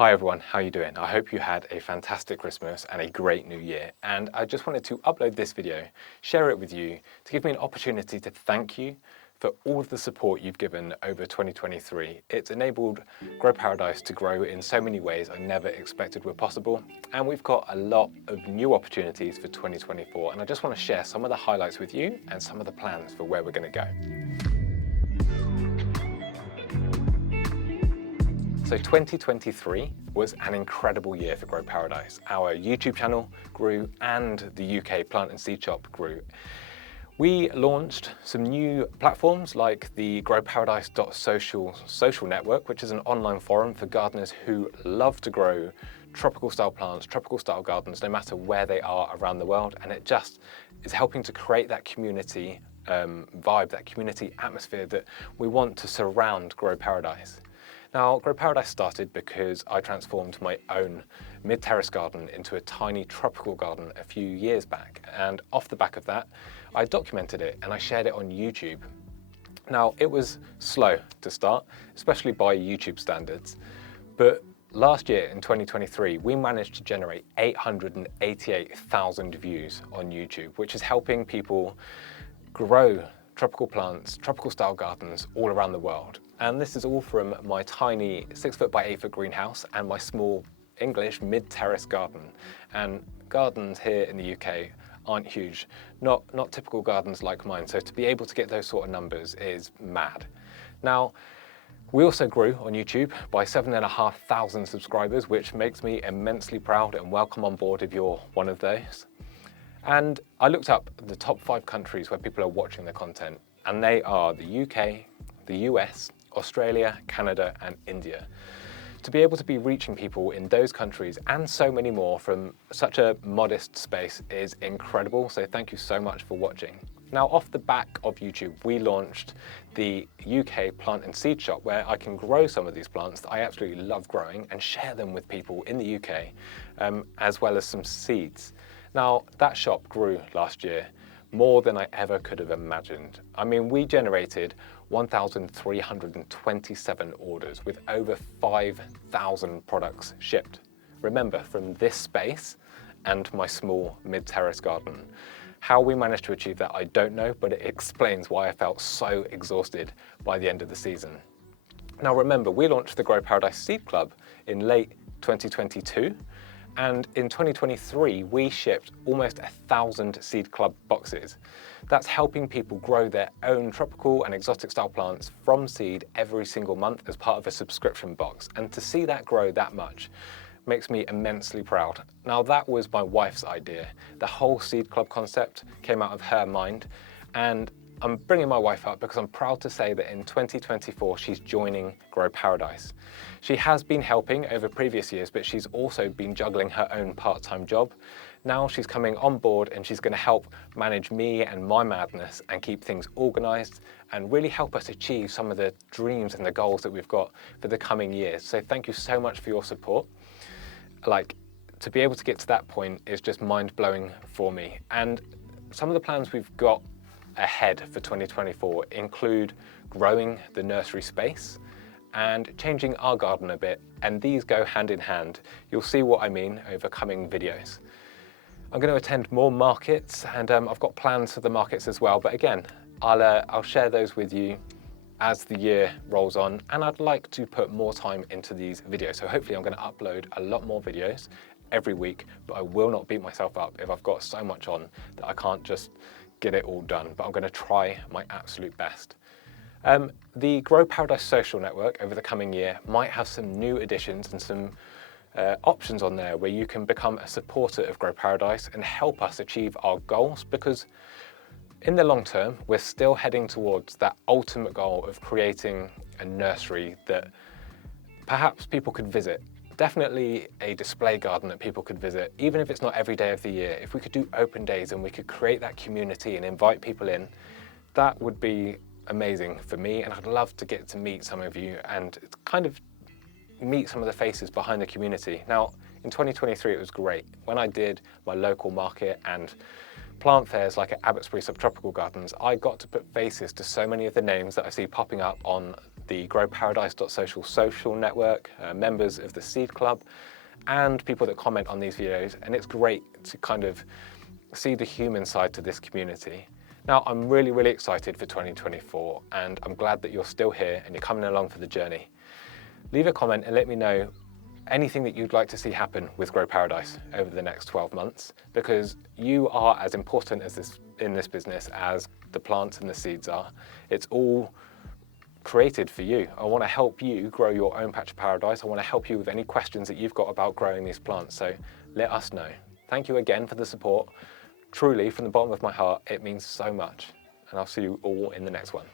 Hi everyone, how are you doing? I hope you had a fantastic Christmas and a great new year. And I just wanted to upload this video, share it with you to give me an opportunity to thank you for all of the support you've given over 2023. It's enabled Grow Paradise to grow in so many ways I never expected were possible. And we've got a lot of new opportunities for 2024. And I just want to share some of the highlights with you and some of the plans for where we're going to go. So 2023 was an incredible year for Grow Paradise. Our YouTube channel grew and the UK plant and seed shop grew. We launched some new platforms like the growparadise.social network, which is an online forum for gardeners who love to grow tropical style plants, tropical style gardens, no matter where they are around the world. And it just is helping to create that community vibe, that community atmosphere that we want to surround Grow Paradise. Now, Grow Paradise started because I transformed my own mid-terrace garden into a tiny tropical garden a few years back. And off the back of that, I documented it and I shared it on YouTube. Now, it was slow to start, especially by YouTube standards. But last year, in 2023, we managed to generate 888,000 views on YouTube, which is helping people grow tropical plants, tropical style gardens all around the world. And this is all from my tiny 6-foot by 8-foot greenhouse and my small English mid-terrace garden. And gardens here in the UK aren't huge, not typical gardens like mine. So to be able to get those sort of numbers is mad. Now, we also grew on YouTube by 7,500 subscribers, which makes me immensely proud and welcome on board if you're one of those. And I looked up the top 5 countries where people are watching the content, and they are the UK, the US, Australia, Canada, and India. To be able to be reaching people in those countries and so many more from such a modest space is incredible. So thank you so much for watching. Now, off the back of YouTube, we launched the UK plant and seed shop where I can grow some of these plants that I absolutely love growing and share them with people in the UK, as well as some seeds. Now, that shop grew last year more than I ever could have imagined. I mean, we generated 1,327 orders with over 5,000 products shipped. Remember, from this space and my small mid-terrace garden. How we managed to achieve that, I don't know, but it explains why I felt so exhausted by the end of the season. Now remember, we launched the Grow Paradise Seed Club in late 2022. And in 2023, we shipped almost 1,000 Seed Club boxes. That's helping people grow their own tropical and exotic style plants from seed every single month as part of a subscription box. And to see that grow that much makes me immensely proud. Now, that was my wife's idea. The whole Seed Club concept came out of her mind. And I'm bringing my wife up because I'm proud to say that in 2024, she's joining Grow Paradise. She has been helping over previous years, but she's also been juggling her own part-time job. Now she's coming on board and she's going to help manage me and my madness and keep things organized and really help us achieve some of the dreams and the goals that we've got for the coming years. So thank you so much for your support. Like, to be able to get to that point is just mind-blowing for me. And some of the plans we've got ahead for 2024 include growing the nursery space and changing our garden a bit, and these go hand in hand. You'll see what I mean over coming videos. I'm going to attend more markets, and I've got plans for the markets as well, but again, I'll share those with you as the year rolls on, and I'd like to put more time into these videos. So hopefully I'm going to upload a lot more videos every week, but I will not beat myself up if I've got so much on that I can't just get it all done, but I'm going to try my absolute best. The Grow Paradise social network over the coming year might have some new additions and some options on there where you can become a supporter of Grow Paradise and help us achieve our goals, because in the long term, we're still heading towards that ultimate goal of creating a nursery that perhaps people could visit. Definitely a display garden that people could visit, even if it's not every day of the year. If we could do open days and we could create that community and invite people in, that would be amazing for me. And I'd love to get to meet some of you and kind of meet some of the faces behind the community. Now, in 2023, it was great. When I did my local market and plant fairs like at Abbotsbury Subtropical Gardens, I got to put faces to so many of the names that I see popping up on the growparadise.social social network, members of the Seed Club, and people that comment on these videos. And it's great to kind of see the human side to this community. Now, I'm really, really excited for 2024, and I'm glad that you're still here and you're coming along for the journey. Leave a comment and let me know anything that you'd like to see happen with Grow Paradise over the next 12 months, because you are as important in this business as the plants and the seeds are. It's all created for you. I want to help you grow your own patch of paradise. I want to help you with any questions that you've got about growing these plants, so let us know. Thank you again for the support. Truly, from the bottom of my heart, it means so much. And I'll see you all in the next one.